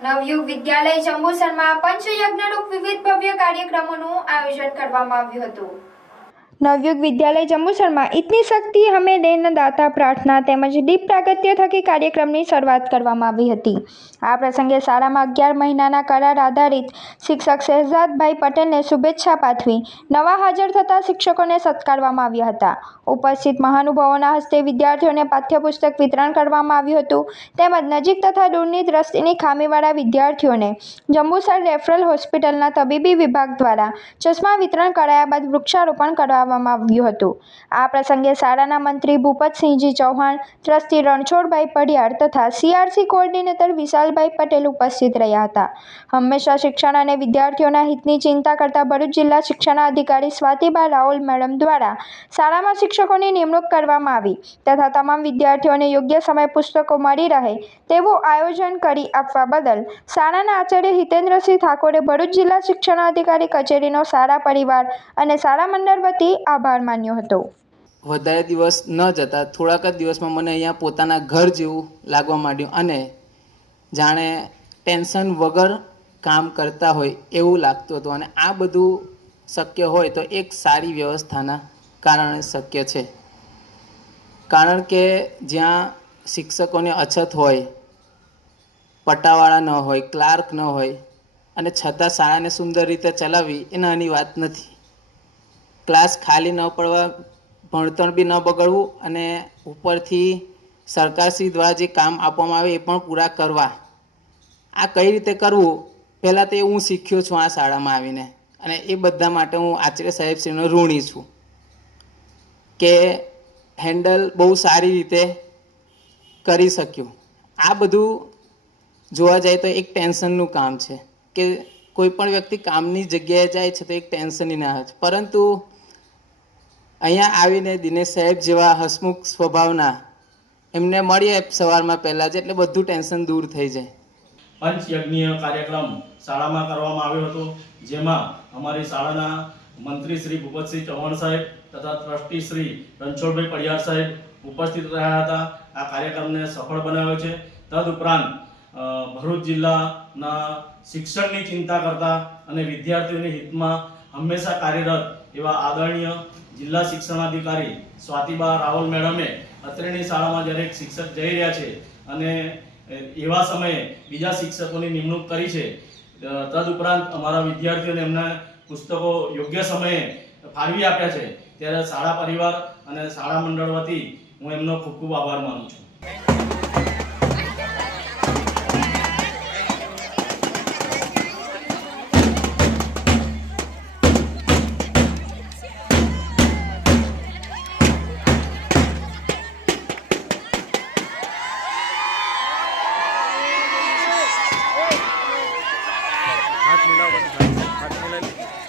નવયુગ વિદ્યાલય જંબુસરમાં પંચયજ્ઞરૂપ વિવિધ ભવ્ય કાર્યક્રમોનું આયોજન કરવામાં આવ્યું હતું। નવયુગ વિદ્યાલય જંબુસરમાં ઇતની શક્તિ હમે દેન દાતા પ્રાર્થના તેમજ દીપ પ્રાગટ્ય થકી કાર્યક્રમની શરૂઆત કરવામાં આવી હતી। આ પ્રસંગે શાળામાં 11 મહિનાના કરાર આધારિત શિક્ષક શહેજાદભાઈ પટેલને શુભેચ્છા પાઠવી નવા હાજર થતા શિક્ષકોને સત્કારવામાં આવ્યા હતા। ઉપસ્થિત મહાનુભાવોના હસ્તે વિદ્યાર્થીઓને પાઠ્યપુસ્તક વિતરણ કરવામાં આવ્યું હતું તેમજ નજીક તથા દૂરની દ્રષ્ટિની ખામીવાળા વિદ્યાર્થીઓને જંબુસર રેફરલ હોસ્પિટલના તબીબી વિભાગ દ્વારા ચશ્મા વિતરણ કરાયા બાદ વૃક્ષારોપણ કરવામાં આવ્યું હતું। આ પ્રસંગે શાળાના મંત્રી ભૂપતસિંહજી ચૌહાણ, ટ્રસ્ટી રણછોડભાઈ પડિયાર તથા CRC કોઓર્ડિનેટર વિશાલભાઈ પટેલ ઉપસ્થિત રહ્યા હતા। હંમેશા શિક્ષણ અને વિદ્યાર્થીઓના હિતની ચિંતા કરતા ભરૂચ જિલ્લા શિક્ષણાધિકારી સ્વાતિબા રાઓલ મેડમ દ્વારા શાળામાં શિક્ષકોની નિમણૂક કરવામાં આવી તથા તમામ વિદ્યાર્થીઓને યોગ્ય સમયે પુસ્તકો મળી રહે તેવું આયોજન કરી આપવા બદલ શાળાના આચાર્ય હિતેન્દ્રસિંહ ઠાકોરે ભરૂચ જિલ્લા શિક્ષણાધિકારી કચેરીનો શાળા પરિવાર અને શાળા મંડળ વતી આભાર માન્યો હતો। વધારે દિવસ ન જતા થોડાક જ દિવસમાં મને અહીંયા પોતાના ઘર જેવું લાગવા માંડ્યું અને જાણે ટેન્શન વગર કામ કરતા હોય એવું લાગતું હતું અને આ બધું શક્ય હોય તો એક સારી વ્યવસ્થાના કારણે શક્ય છે। કારણ કે જ્યાં શિક્ષકોની અછત હોય, પટ્ટાવાળા ન હોય, ક્લાર્ક ન હોય અને છતાં શાળાને સુંદર રીતે ચલાવવી એ નાની વાત નથી। ક્લાસ ખાલી ન પડવા, ભણતર બી ન બગડવું અને ઉપરથી સરકારશ્રી દ્વારા જે કામ આપવામાં આવે એ પણ પૂરા કરવા। આ કઈ રીતે કરવું પહેલાં તો એ હું શીખ્યો છું આ શાળામાં આવીને અને એ બધા માટે હું આચાર્ય સાહેબશ્રીનો ઋણી છું કે હેન્ડલ બહુ સારી રીતે કરી શક્યું। આ બધું જોવા જાય તો એક ટેન્શનનું કામ છે કે કોઈ પણ વ્યક્તિ કામની જગ્યાએ જાય છે તો એક ટેન્શનની ના હોય, પરંતુ અહીંયા આવીને દિનેશ સાહેબ જેવા હસમુખ સ્વભાવના એમને મળીએ સવારમાં પહેલાં જ એટલે બધું ટેન્શન દૂર થઈ જાય। પંચયજ્ઞીય કાર્યક્રમ શાળામાં કરવામાં આવ્યો હતો, જેમાં અમારી શાળાના મંત્રી શ્રી ભૂપતસિંહ ચૌહાણ સાહેબ તથા ટ્રસ્ટી શ્રી રણછોડભાઈ પડિયાર સાહેબ ઉપસ્થિત રહ્યા હતા। આ કાર્યક્રમને સફળ બનાવ્યો છે। તદુપરાંત ભરૂચ જિલ્લાના શિક્ષણની ચિંતા કરતા અને વિદ્યાર્થીઓની હિતમાં હંમેશા કાર્યરત એવા આદરણીય જિલ્લા શિક્ષણાધિકારી સ્વાતિબા રાઓલ મેડમે અત્રેની શાળામાં જ્યારે એક શિક્ષક જઈ રહ્યા છે અને એવા સમયે બીજા શિક્ષકોની નિમણૂક કરી છે। તદુપરાંત અમારા વિદ્યાર્થીઓને એમના પુસ્તકો યોગ્ય સમયે ફાળવી આપ્યા છે, ત્યારે શાળા પરિવાર અને શાળા મંડળ વતી હું એમનો ખૂબ ખૂબ આભાર માનું છું। हाथ मिलाओ, हाथ मिला